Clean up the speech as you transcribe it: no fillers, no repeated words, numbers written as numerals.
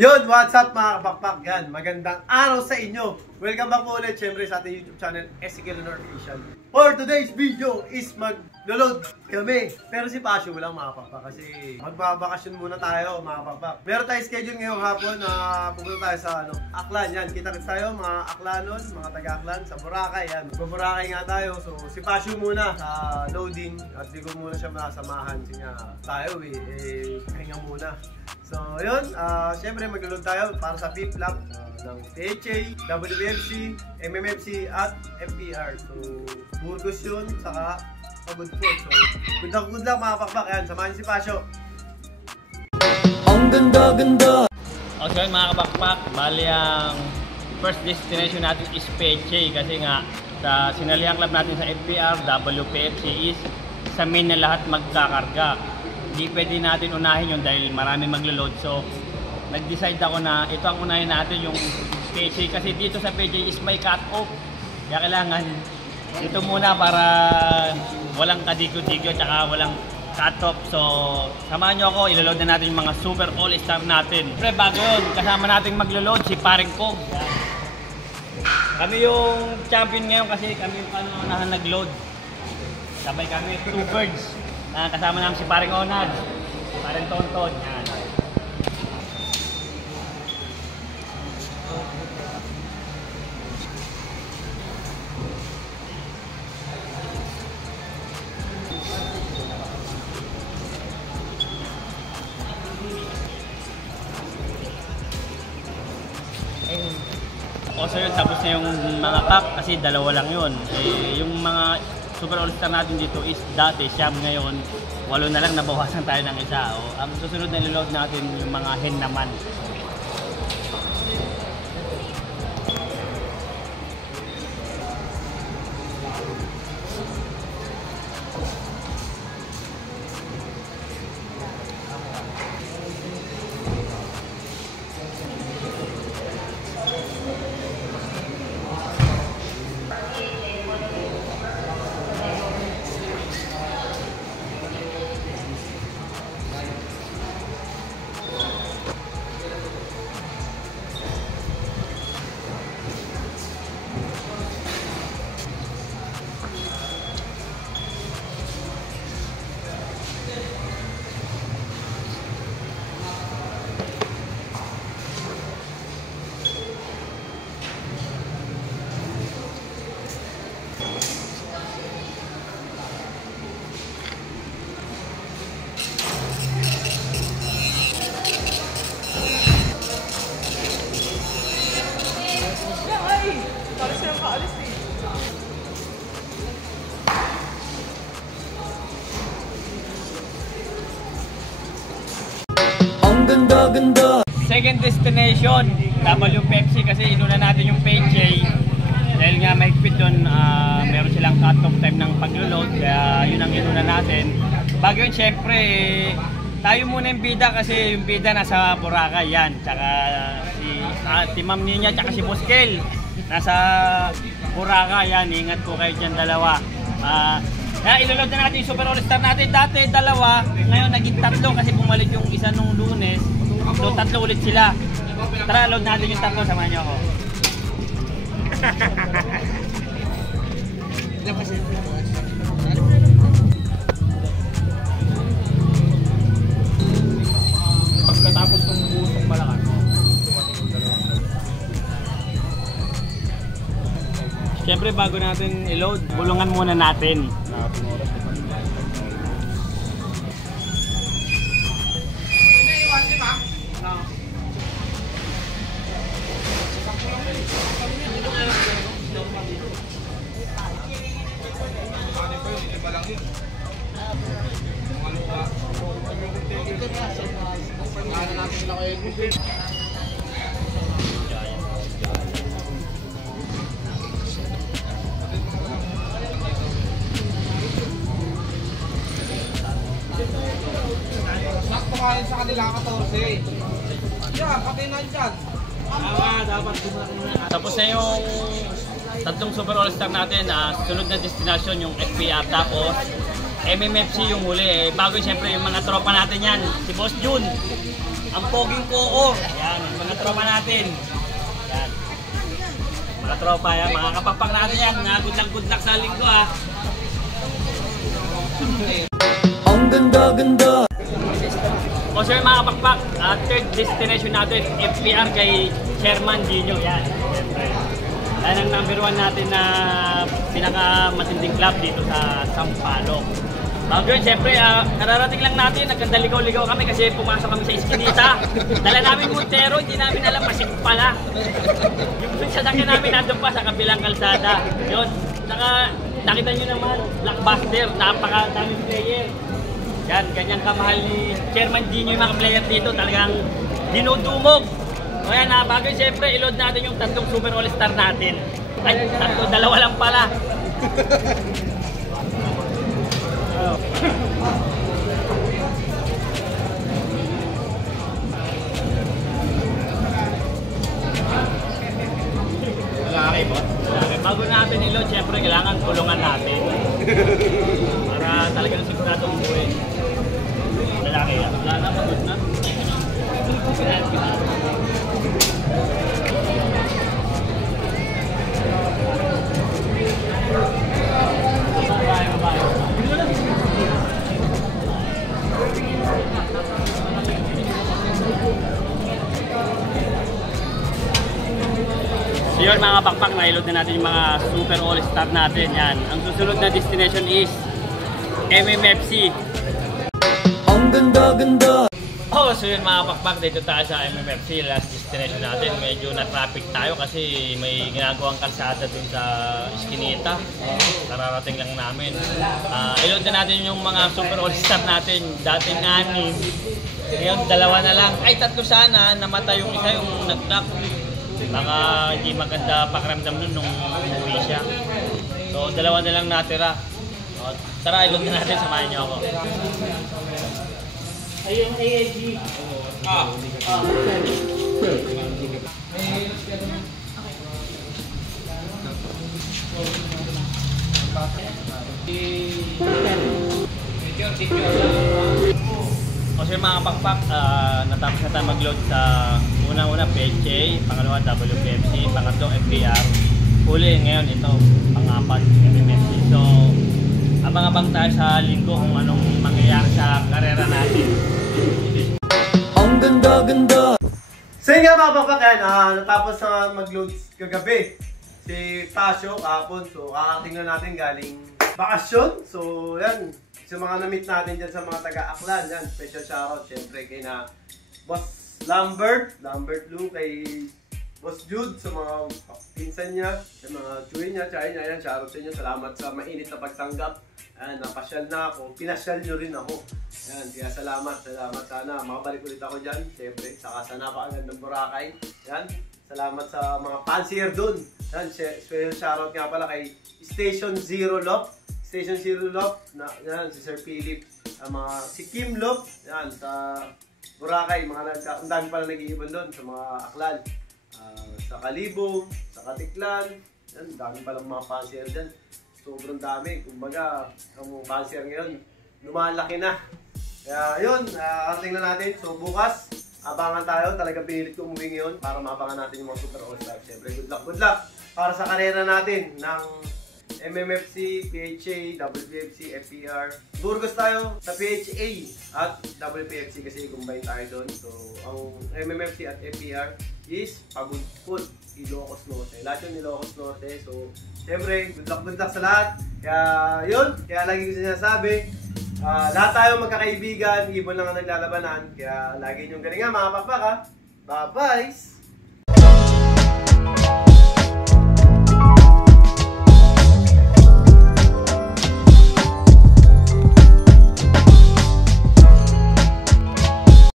Yun, what's up mga kapakpak? Yan, magandang araw sa inyo. Welcome back po ulit, syempre sa ating YouTube channel, Ezekiel Honor Official. For today's video is mag-load kami. Pero si Pasio walang mga kapakpak kasi magbabakasyon muna tayo mga kapakpak. Meron tayo schedule ngayong hapon na pupunta tayo sa Aklan. Yan, kita-kits tayo mga Aklanon, mga taga-Aklan sa Boracay. Yan, magbaboracay nga tayo. So si Pasio muna sa loading at di ko muna siya masamahan. Kasi nga tayo hinga muna. So yun, syempre mag-load tayo para sa fifth lap ng PHA, WBFC, MMFC at FPR. So Burgos yun, saka Pagod Food. So good luck mga pakpak. Yan, samahan si Pasio. Ang ganda-ganda! Okay mga kapakpak, bali ang first destination natin is PHA kasi nga sa sinalihan club natin sa FPR, WPFC is sa main na lahat magkakarga. Hindi pwede natin unahin yun dahil marami maglo-load. So nag-decide ako na ito ang unahin natin, yung PHA, kasi dito sa PHA is may cut-off. Kaya kailangan ito muna para walang kadigo-digo at walang cut-off. So samahan nyo ako, ilo-load na natin yung mga super all-star natin. Pre, bago yun, kasama natin maglo-load si Paring Kog. Kami yung champion ngayon kasi kami yung unahan nag-load. Sabay kami, 2 birds. Kasama namin si Paring Onad, Paring Tonton. Yan. So yun, tapos na yung mga cup kasi dalawa lang yun. Yung mga super all-star natin dito is dati siyam, ngayon 8 na lang, nabawasan tayo ng isa. Ang susunod na niload natin yung mga hen naman. Ganda-ganda! Second destination, WPFC, kasi inuna natin yung PHA dahil nga mahigpit yun, meron silang cut-off time ng pag-load, kaya yun ang inuna natin. Bago yun, syempre tayo muna yung bida kasi yung bida nasa Boracay yan, tsaka si Ma'am Nina tsaka si Boskel nasa Boracay yan. Ingat po kayo dyan dalawa. Kaya iloload na natin yung super all-star natin. Dati dalawa, ngayon naging 3 kasi bumalik yung isa nung Lunes. So 3 ulit sila. Tara, load natin yung 3, samahan nyo ako. Pagkatapos ng busong balakan, siyempre bago natin i-load, bulungan muna natin. Kumain sa kanila 14. Yeah, pati na dyan. Dapat tapos na yung tatlong super all-star natin. Sunod na destination yung FPR, tapos MMFC yung huli. Bago siyempre yung mga tropa natin yan, si Boss Jun. ang poging koor. Yan, yung mga tropa natin. Yan. Mga tropa yan, mga kapakpak natin yan. Good luck sa linggo ha. Ang ganda-ganda. O sir mga kapakpak, third destination natin, FPR kay Chairman Gino. Yan, siyempre. Yan ang number 1 natin na pinakamatinding club dito sa Sampaloc. Bago yun, siyempre, kararating lang natin, nagkandaligaw-ligaw kami kasi pumasok kami sa Eskinita. Dala namin Montero, hindi namin alam, masik pala. Yung sasakyan namin nandun pa sa kabilang kalsada. Yun, saka nakita nyo naman, Blockbuster, napakadaming player. Yan, ganyan kamahal ni Chairman Gino yung mga player dito, talagang dinudumog. O yan, bago yun, siyempre, i-load natin yung tatlong Super All-Star natin. Ay, dalawa lang pala. Lalaki ba? Bago natin i-load, siyempre, kailangan kulungan natin. Para talagang sigurado umuwi. Lalaki yan. Wala na, pagod na. So yun mga pakpak, na-load na natin yung mga Super All-Star natin. Yan. Ang susunod na destination is MMFC. Ang ganda-ganda. Oh, so yun mga pakpak, dito tayo sa MMFC, last destination natin. Medyo na-traffic tayo kasi may ginagawang kalsada dun sa Eskinita. Kararating lang namin. I-load na natin yung mga Super All-Star natin. Dating 6. Ngayon, 2 na lang. Ay, 3 sana. Namatay yung isa, yung nag-knock. Baka hindi maganda pakiramdam nun nung umuwi siya. So, 2 na lang natira. O, tara, i-load na natin. Samahan niyo ako. Ayun, AAG. Kasi mga pakpak, natapos na tayo mag-load sa unang-una PHA, pangalawa WPFC, pangatlo FPR. Huli ngayon ito, pang-4 MMFC. So, abang-abang tayo sa linggo kung anong mangyayari sa karera natin. Ang ganda-ganda. So yun nga mga pakpak yan, natapos na mag-load kagabi si Tasyo kahapon. So kakarating na natin galing bakasyon. So yan, sa mga na-meet natin dyan sa mga taga-Aklan, yan, special shoutout syempre kay na Boss Lambert Lou, kay Boss Jude, sa mga pinsan niya, sa mga chuy niya, chay niya, yan, shoutout sa inyo. Salamat sa mainit na pagtanggap. Yan, napasyal na ako, pinasyal nyo rin ako. Yan, kaya salamat. Sana makabalik ulit ako dyan, syempre, saka sa napakagandang Boracay. Yan, salamat sa mga fancier dun. Yan, special shoutout nga pala kay Station Zero Lop, yan, si Sir Philip, si Kim Lop, yan, sa Boracay, ang dami pala nag-iibon doon sa mga Aklan. Sa Kalibo, sa Katiklan, yan, dami palang mga fancier dyan. Sobrang dami. Kumbaga, ang fancier ngayon, lumalaki na. Kaya yun, tingnan natin. So bukas, abangan tayo. Talagang pinilit ko umuwi ngayon para maabangan natin yung mga Super All-Star. Siyempre, good luck para sa karera natin ng MMFC, PHA, WPFC, FPR. Burgos tayo sa PHA at WPFC kasi combine tayo doon. So, ang MMFC at FPR is Pagudpud, Ilocos Norte. Lahat yun Ilocos Norte. So, siyempre, good luck sa lahat. Kaya, yun. Kaya lagi ko sinasabi, lahat tayo magkakaibigan, ibon lang ang naglalabanan. Kaya, lagi niyong galingan mga pakpak ha. Bye-bye!